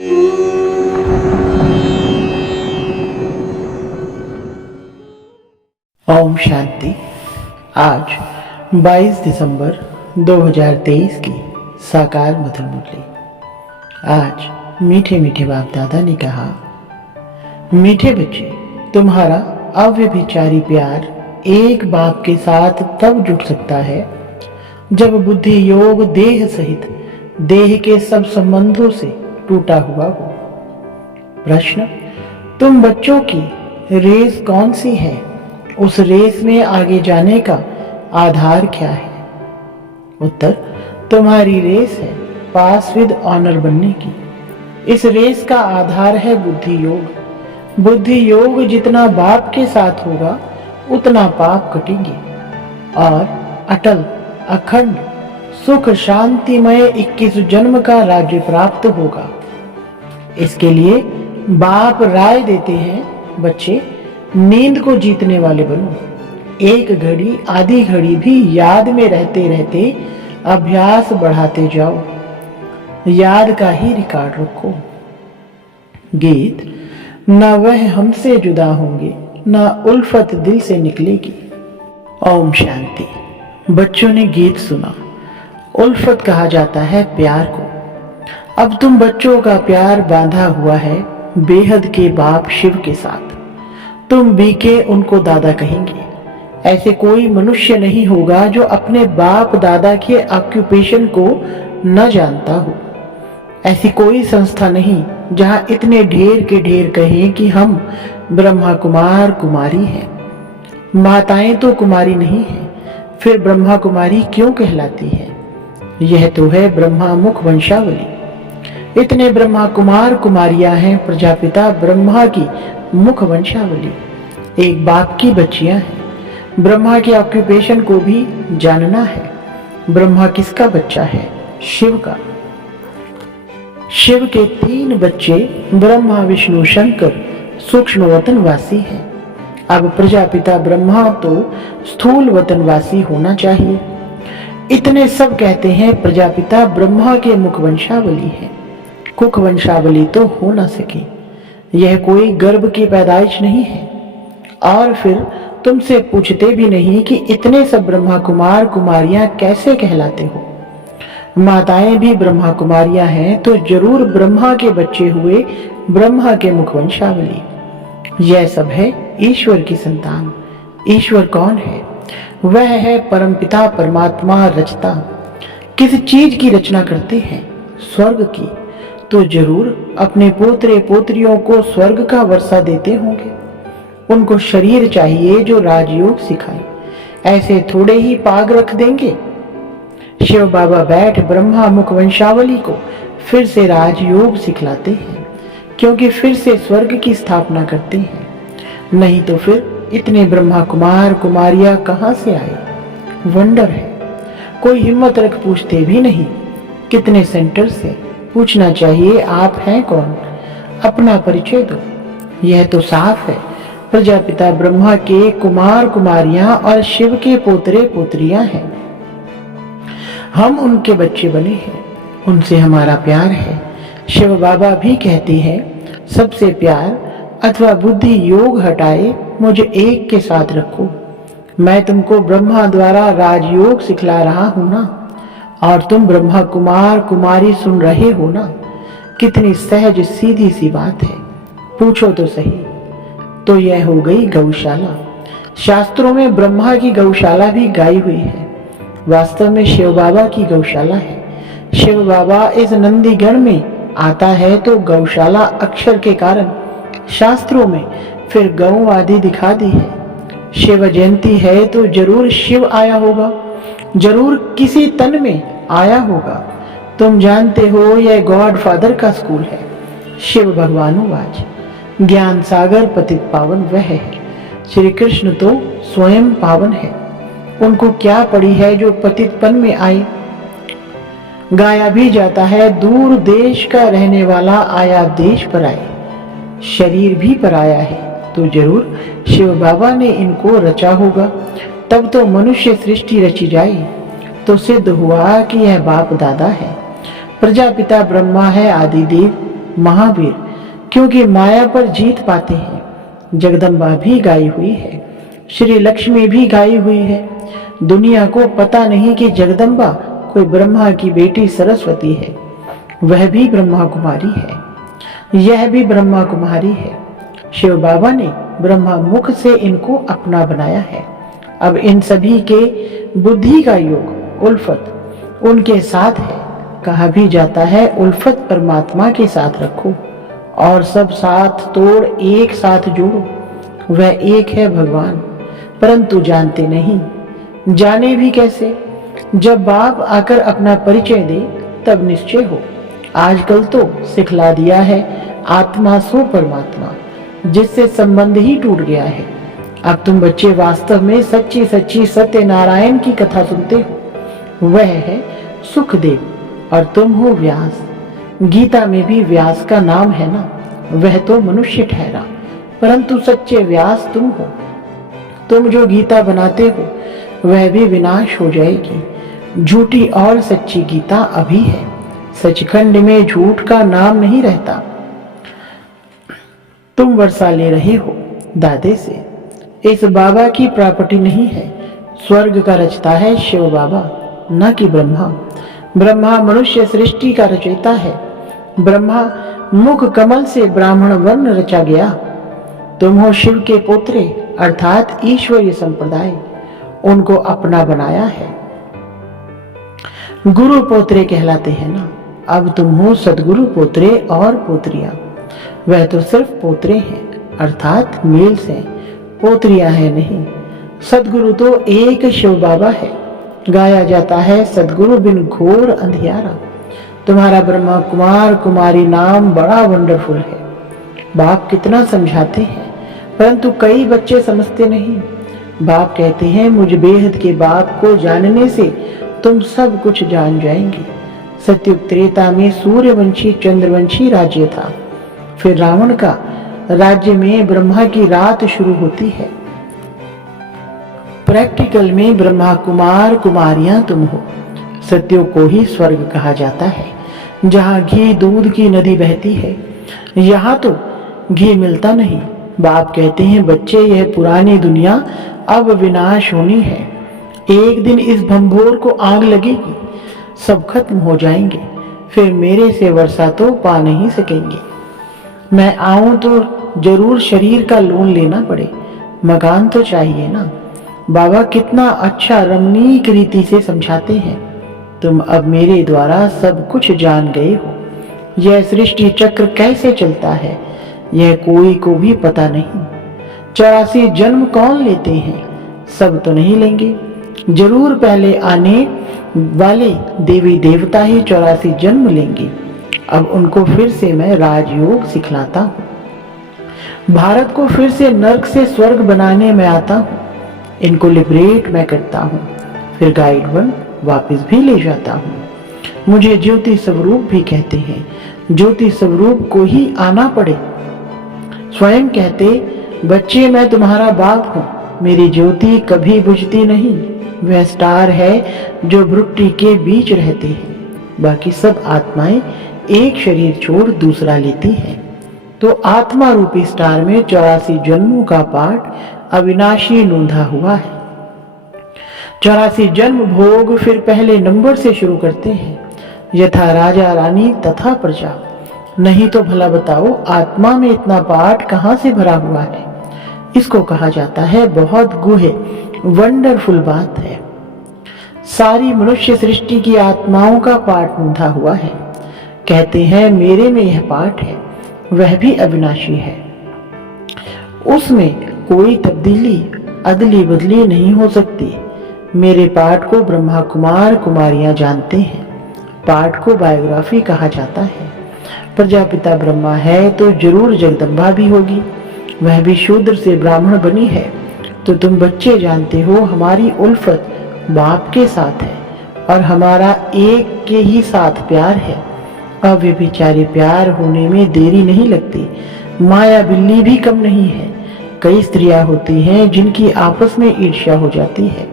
ओम शांति। आज 22 दिसंबर 2023 की साकार मधुर मुरली। आज मीठे मीठे बाप दादा ने कहा, मीठे बच्चे, तुम्हारा अव्यभिचारी प्यार एक बाप के साथ तब जुट सकता है जब बुद्धि योग देह सहित देह के सब संबंधों से टूटा हुआ हो। प्रश्न, तुम बच्चों की रेस कौन सी है? उस रेस में आगे जाने का आधार क्या है? उत्तर, तुम्हारी रेस है पास विद ऑनर बनने की। इस रेस का आधार है बुद्धि योग। बुद्धि योग जितना बाप के साथ होगा उतना पाप कटेंगे और अटल अखंड सुख शांतिमय 21 जन्म का राज्य प्राप्त होगा। इसके लिए बाप राय देते हैं, बच्चे नींद को जीतने वाले बनो। एक घड़ी आधी घड़ी भी याद में रहते रहते अभ्यास बढ़ाते जाओ। याद का ही रिकॉर्ड रखो। गीत, न वह हमसे जुदा होंगे न उल्फत दिल से निकलेगी। ओम शांति। बच्चों ने गीत सुना। उल्फत कहा जाता है प्यार को। अब तुम बच्चों का प्यार बांधा हुआ है बेहद के बाप शिव के साथ। तुम बीके उनको दादा कहेंगे। ऐसे कोई मनुष्य नहीं होगा जो अपने बाप दादा के ऑक्यूपेशन को न जानता हो। ऐसी कोई संस्था नहीं जहां इतने ढेर के ढेर कहें कि हम ब्रह्मा कुमार कुमारी हैं। माताएं तो कुमारी नहीं हैं, फिर ब्रह्मा कुमारी क्यों कहलाती है? यह तो है ब्रह्मा मुख वंशावली। इतने ब्रह्मा कुमार कुमारियां हैं प्रजापिता ब्रह्मा की मुख वंशावली। एक बाप की बच्चियां हैं। ब्रह्मा के ऑक्यूपेशन को भी जानना है। ब्रह्मा किसका बच्चा है? शिव का। शिव के 3 बच्चे ब्रह्मा विष्णु शंकर सूक्ष्म वतनवासी हैं। अब प्रजापिता ब्रह्मा तो स्थूल वतनवासी होना चाहिए। इतने सब कहते हैं प्रजापिता ब्रह्मा के मुख वंशावली है। कुख वंशावली तो हो ना सके। यह कोई गर्भ की पैदाइश नहीं है। और फिर तुमसे पूछते भी नहीं कि इतने सब ब्रह्मा कुमार कुमारियां कैसे कहलाते हो। माताएं भी ब्रह्मा कुमारियां हैं तो जरूर ब्रह्मा के बच्चे हुए, ब्रह्मा के मुख वंशावली। यह सब है ईश्वर की संतान। ईश्वर कौन है? वह है परमपिता परमात्मा रचता। किस चीज की रचना करते हैं? स्वर्ग की। तो जरूर अपने पोतरे पोत्रियों को स्वर्ग का वर्षा देते होंगे। उनको शरीर चाहिए जो राजयोग सिखाए। ऐसे थोड़े ही पाग रख देंगे। शिव बाबा बैठ ब्रह्मा मुख वंशावली को फिर से राजयोग सिखलाते हैं, क्योंकि फिर से स्वर्ग की स्थापना करते हैं। नहीं तो फिर इतने ब्रह्मा कुमार कुमारियां कहां से आए? वंडर है। कोई हिम्मत रख पूछते भी नहीं। कितने सेंटर से पूछना चाहिए, आप हैं कौन? अपना परिचय दो। यह तो साफ है प्रजापिता ब्रह्मा के कुमार कुमारियां और शिव के पोतरे पोत्रियां हैं। हम उनके बच्चे बने हैं। उनसे हमारा प्यार है। शिव बाबा भी कहते हैं, सबसे प्यार अथवा बुद्धि योग हटाए मुझे एक के साथ रखो। मैं तुमको ब्रह्मा द्वारा राजयोग सिखला रहा हूं ना, और तुम ब्रह्मा कुमार कुमारी सुन रहे हो ना। कितनी सहज सीधी सी बात है। पूछो तो सही। तो यह हो गई गौशाला। शास्त्रों में ब्रह्मा की गौशाला भी गाई हुई है। वास्तव में शिव बाबा की गौशाला है। शिव बाबा इस नंदीगण में आता है तो गौशाला अक्षर के कारण शास्त्रों में फिर गौ आदि दिखा दी है। शिव जयंती है तो जरूर शिव आया होगा, जरूर किसी तन में आया होगा। तुम जानते हो यह गॉड फादर का स्कूल है। शिव भगवानुवाच, ज्ञान सागर पतित पावन वह है। श्री कृष्ण तो स्वयं पावन है। उनको क्या पड़ी है जो पतितपन में आए? गाया भी जाता है, दूर देश का रहने वाला आया देश पर आए। शरीर भी पर आया है तो जरूर शिव बाबा ने इनको रचा होगा। तब तो मनुष्य सृष्टि रची जाए तो सिद्ध हुआ कि यह बाप दादा है। प्रजापिता ब्रह्मा है आदिदेव, महावीर, क्योंकि माया पर जीत पाते हैं। जगदम्बा भी गाई हुई है, श्री लक्ष्मी भी गाई हुई है। दुनिया को पता नहीं कि जगदम्बा कोई ब्रह्मा की बेटी सरस्वती है, वह भी ब्रह्मा कुमारी है, यह भी ब्रह्मा कुमारी है। शिव बाबा ने ब्रह्मा मुख से इनको अपना बनाया है। अब इन सभी के बुद्धि का योग उल्फत उनके साथ है। कहा भी जाता है उल्फत परमात्मा के साथ रखो और सब साथ तोड़ एक साथ जोड़ो, वह एक है भगवान। परंतु जानते नहीं, जाने भी कैसे? जब बाप आकर अपना परिचय दे तब निश्चय हो। आजकल तो सिखला दिया है आत्मा सो परमात्मा, जिससे संबंध ही टूट गया है। अब तुम बच्चे वास्तव में सच्ची सच्ची सत्यनारायण की कथा सुनते हो। वह है सुखदेव और तुम हो व्यास। गीता में भी व्यास का नाम है ना, वह तो मनुष्य ठहरा, परंतु सच्चे व्यास तुम हो। तुम जो गीता बनाते हो वह भी विनाश हो जाएगी। झूठी और सच्ची गीता अभी है। सचखंड में झूठ का नाम नहीं रहता। तुम वर्षा ले रहे हो दादे से, इस बाबा की प्रॉपर्टी नहीं है। स्वर्ग का रचता है शिव बाबा, न कि ब्रह्मा। ब्रह्मा मनुष्य सृष्टि का रचयिता है। ब्रह्मा मुख कमल से ब्राह्मण वर्ण रचा गया। तुम हो शिव के पोत्रे अर्थात ईश्वरीय संप्रदाय, उनको अपना बनाया है। गुरु पोत्रे कहलाते हैं ना। अब तुम हो सदगुरु पोत्रे और पोत्रियां। वह तो सिर्फ पोत्रे हैं अर्थात मेल्स हैं, पोत्रियां हैं नहीं। सदगुरु तो एक शिव बाबा है। गाया जाता है सदगुरु बिन घोर अंधियारा। तुम्हारा ब्रह्मा कुमार कुमारी नाम बड़ा वंडरफुल है। बाप कितना समझाते हैं, परंतु कई बच्चे समझते नहीं। बाप कहते हैं मुझ बेहद के बाप को जानने से तुम सब कुछ जान जाएंगे। सत्युग त्रेता में सूर्यवंशी चंद्रवंशी राज्य था। फिर रावण का राज्य में ब्रह्मा की रात शुरू होती है। प्रैक्टिकल में ब्रह्मा कुमार कुमारियां तुम हो। सत्युग को ही स्वर्ग कहा जाता है, जहाँ घी दूध की नदी बहती है। यहाँ तो घी मिलता नहीं। बाप कहते हैं बच्चे, यह पुरानी दुनिया अब विनाश होनी है। एक दिन इस भंभोर को आग लगेगी, सब खत्म हो जाएंगे। फिर मेरे से वर्षा तो पा नहीं सकेंगे। मैं आऊं तो जरूर शरीर का लोन लेना पड़े, मकान तो चाहिए ना। बाबा कितना अच्छा रमणीक रीति से समझाते हैं। तुम अब मेरे द्वारा सब कुछ जान गए हो। यह सृष्टि चक्र कैसे चलता है यह कोई को भी पता नहीं। 84 जन्म कौन लेते हैं? सब तो नहीं लेंगे। जरूर पहले आने वाले देवी देवता ही 84 जन्म लेंगे। अब उनको फिर से मैं राजयोग सिखलाता हूँ। भारत को फिर से नर्क से स्वर्ग बनाने में आता हूँ। इनको लिबरेट मैं करता हूँ, फिर गाइड बन वापस भी ले जाता हूँ। मुझे ज्योति स्वरूप भी कहते हैं। ज्योति स्वरूप को ही आना पड़े। स्वयं कहते बच्चे मैं तुम्हारा बाप हूँ। मेरी ज्योति कभी बुझती नहीं। वह स्टार है जो भ्रुकुटी के बीच रहते हैं। बाकी सब आत्माएं एक शरीर छोड़ दूसरा लेती हैं। तो आत्मा रूपी स्टार में 84 जन्मों का पाठ अविनाशी नोंधा हुआ है। 84 जन्म भोग फिर पहले नंबर से शुरू करते हैं, यथा राजा रानी तथा प्रजा। नहीं तो भला बताओ आत्मा में इतना पाठ कहाँ से भरा हुआ है? इसको कहा जाता है बहुत गुहे वंडरफुल बात है। सारी मनुष्य सृष्टि की आत्माओं का पाठ नोंधा हुआ है। कहते हैं मेरे में यह पाठ है, वह भी अविनाशी है। उसमें कोई तब्दीली अदली बदली नहीं हो सकती। मेरे पाठ को ब्रह्मा कुमार कुमारियां जानते हैं। पाठ को बायोग्राफी कहा जाता है। प्रजापिता ब्रह्मा है तो जरूर जगदम्बा भी होगी। वह भी शूद्र से ब्राह्मण बनी है। तो तुम बच्चे जानते हो हमारी उल्फत बाप के साथ है और हमारा एक के ही साथ प्यार है। अव्यभिचारी प्यार होने में देरी नहीं लगती। माया बिल्ली भी कम नहीं है। कई स्त्रियां होती हैं जिनकी आपस में ईर्ष्या हो जाती है।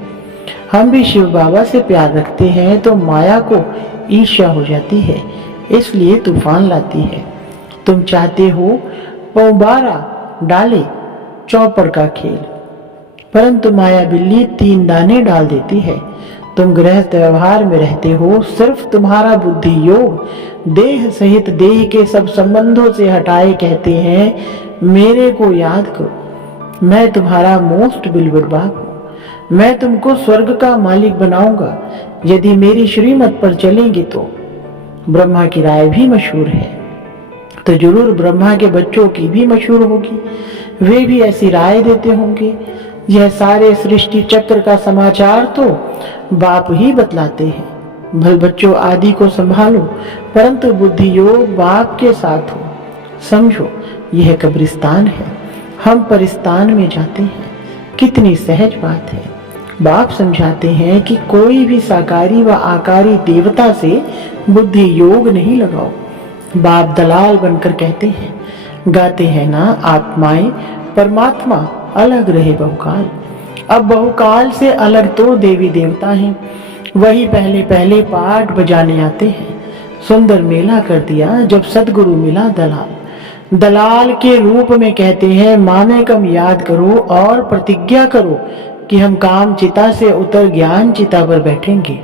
हम भी शिव बाबा से प्यार रखते हैं तो माया को ईर्ष्या हो जाती है, इसलिए तूफान लाती है। तुम चाहते हो पौबारा डाले चौपड़ का खेल, परंतु माया बिल्ली 3 दाने डाल देती है। तुम गृहस्थ व्यवहार में रहते हो, सिर्फ तुम्हारा बुद्धि योग देह सहित देह के सब संबंधों से हटाए कहते हैं मेरे को याद करो, मैं तुम्हारा मोस्ट बिलवड बाप हूं, मैं तुमको स्वर्ग का मालिक बनाऊंगा यदि मेरी श्रीमत पर चलेंगे तो। ब्रह्मा की राय भी मशहूर है, तो जरूर ब्रह्मा के बच्चों की भी मशहूर होगी, वे भी ऐसी राय देते होंगे। यह सारे सृष्टि चक्र का समाचार तो बाप ही बतलाते हैं। भल बच्चों आदि को संभालो, परंतु बुद्धि योग बाप के साथ हो। समझो यह कब्रिस्तान है, हम परिस्तान में जाते हैं। कितनी सहज बात है। बाप समझाते हैं कि कोई भी साकारी व आकारी देवता से बुद्धि योग नहीं लगाओ। बाप दलाल बनकर कहते हैं, गाते हैं ना आत्माएं परमात्मा अलग रहे बहुकाल। अब बहुकाल से अलग तो देवी देवता हैं, वही पहले पहले पाठ बजाने आते हैं। सुंदर मेला कर दिया जब सदगुरु मिला दलाल। दलाल के रूप में कहते हैं माने कम याद करो और प्रतिज्ञा करो कि हम काम चिता से उतर ज्ञान चिता पर बैठेंगे,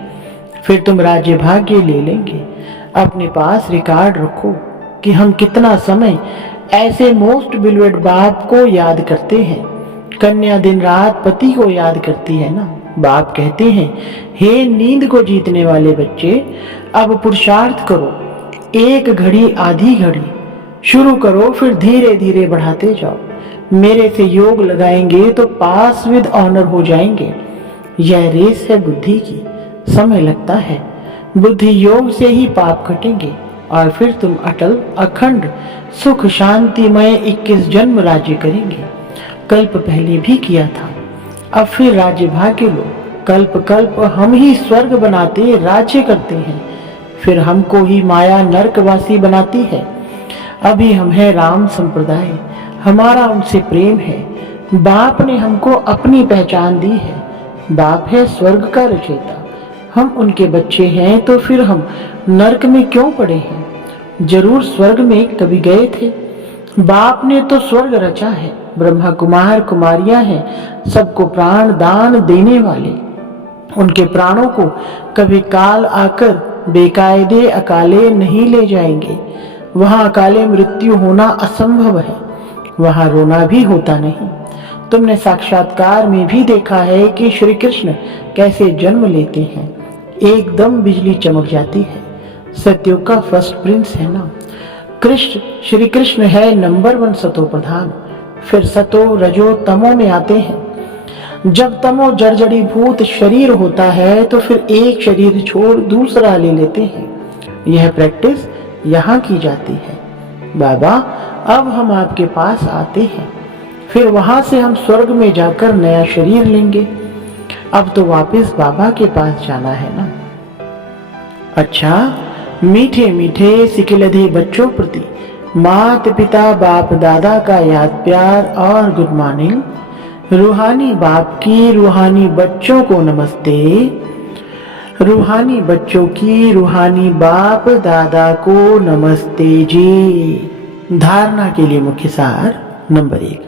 फिर तुम राज्य भाग्य ले लेंगे। अपने पास रिकॉर्ड रखो कि हम कितना समय ऐसे मोस्ट बिलवेड बाप को याद करते हैं। कन्या दिन रात पति को याद करती है ना। बाप कहते हैं हे नींद को जीतने वाले बच्चे, अब पुरुषार्थ करो, 1 घड़ी आधी घड़ी शुरू करो, फिर धीरे धीरे बढ़ाते जाओ। मेरे से योग लगाएंगे तो पास विद ऑनर हो जाएंगे। यह रेस है बुद्धि की, समय लगता है। बुद्धि योग से ही पाप कटेंगे और फिर तुम अटल अखंड सुख शांतिमय 21 जन्म राज्य करेंगे। कल्प पहले भी किया था, अब फिर राज्य भाग्य लो। कल्प कल्प हम ही स्वर्ग बनाते राज्य करते हैं, फिर हमको ही माया नरकवासी बनाती है। अभी हम हैं राम संप्रदाय, हमारा उनसे प्रेम है। बाप ने हमको अपनी पहचान दी है। बाप है स्वर्ग का रचयिता, हम उनके बच्चे हैं, तो फिर हम नरक में क्यों पड़े हैं? जरूर स्वर्ग में कभी गए थे। बाप ने तो स्वर्ग रचा है। ब्रह्मा कुमार कुमारियां हैं, सबको प्राण दान देने वाले। उनके प्राणों को कभी काल आकर बेकायदे अकाले नहीं ले जाएंगे। वहां अकाले मृत्यु होना असंभव है, वहां रोना भी होता नहीं। तुमने साक्षात्कार में भी देखा है कि श्री कृष्ण कैसे जन्म लेते हैं, एकदम बिजली चमक जाती है। सत्युग का फर्स्ट प्रिंस है ना कृष्ण। श्री कृष्ण है नंबर 1 सतो प्रधान। फिर सतो रजो तमो में आते हैं। जब तमो जर्जड़ी भूत शरीर होता है तो फिर एक शरीर छोड़ दूसरा ले लेते हैं। यह प्रैक्टिस यहाँ की जाती है। बाबा अब हम आपके पास आते हैं, फिर वहां से हम स्वर्ग में जाकर नया शरीर लेंगे। अब तो वापस बाबा के पास जाना है ना। अच्छा, मीठे मीठे सिकिलधे बच्चों प्रति माता पिता बाप दादा का याद प्यार और गुड मॉर्निंग। रूहानी बाप की रूहानी बच्चों को नमस्ते। रूहानी बच्चों की रूहानी बाप दादा को नमस्ते जी। धारणा के लिए मुख्य सार नंबर 1,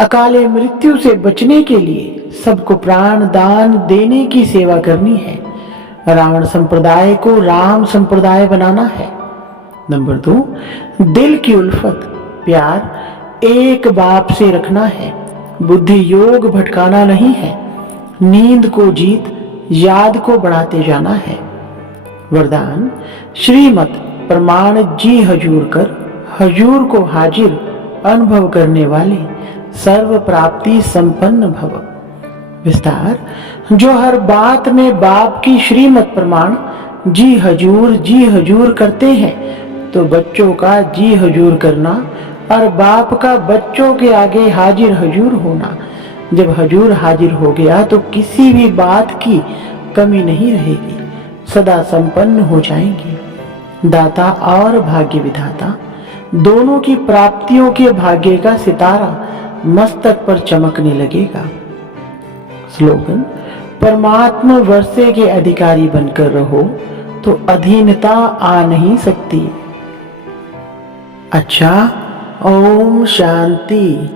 अकाले मृत्यु से बचने के लिए सबको प्राण दान देने की सेवा करनी है। रावण संप्रदाय को राम संप्रदाय बनाना है। नंबर 2, दिल की उल्फत प्यार एक बाप से रखना है। बुद्धि योग भटकाना नहीं है। नींद को जीत याद को बढ़ाते जाना है। वरदान श्रीमत प्रमाण जी हजूर कर, हजूर को हाजिर अनुभव करने वाले सर्व प्राप्ति संपन्न भव। विस्तार, जो हर बात में बाप की श्रीमत प्रमाण जी हजूर करते हैं, तो बच्चों का जी हजूर करना और बाप का बच्चों के आगे हाजिर हजूर होना। जब हजूर हाजिर हो गया तो किसी भी बात की कमी नहीं रहेगी, सदा संपन्न हो जाएंगे। दाता और भाग्य विधाता दोनों की प्राप्तियों के भाग्य का सितारा मस्तक पर चमकने लगेगा। स्लोगन, परमात्मा वर्षे के अधिकारी बनकर रहो तो अधीनता आ नहीं सकती। अच्छा, ओम शांति।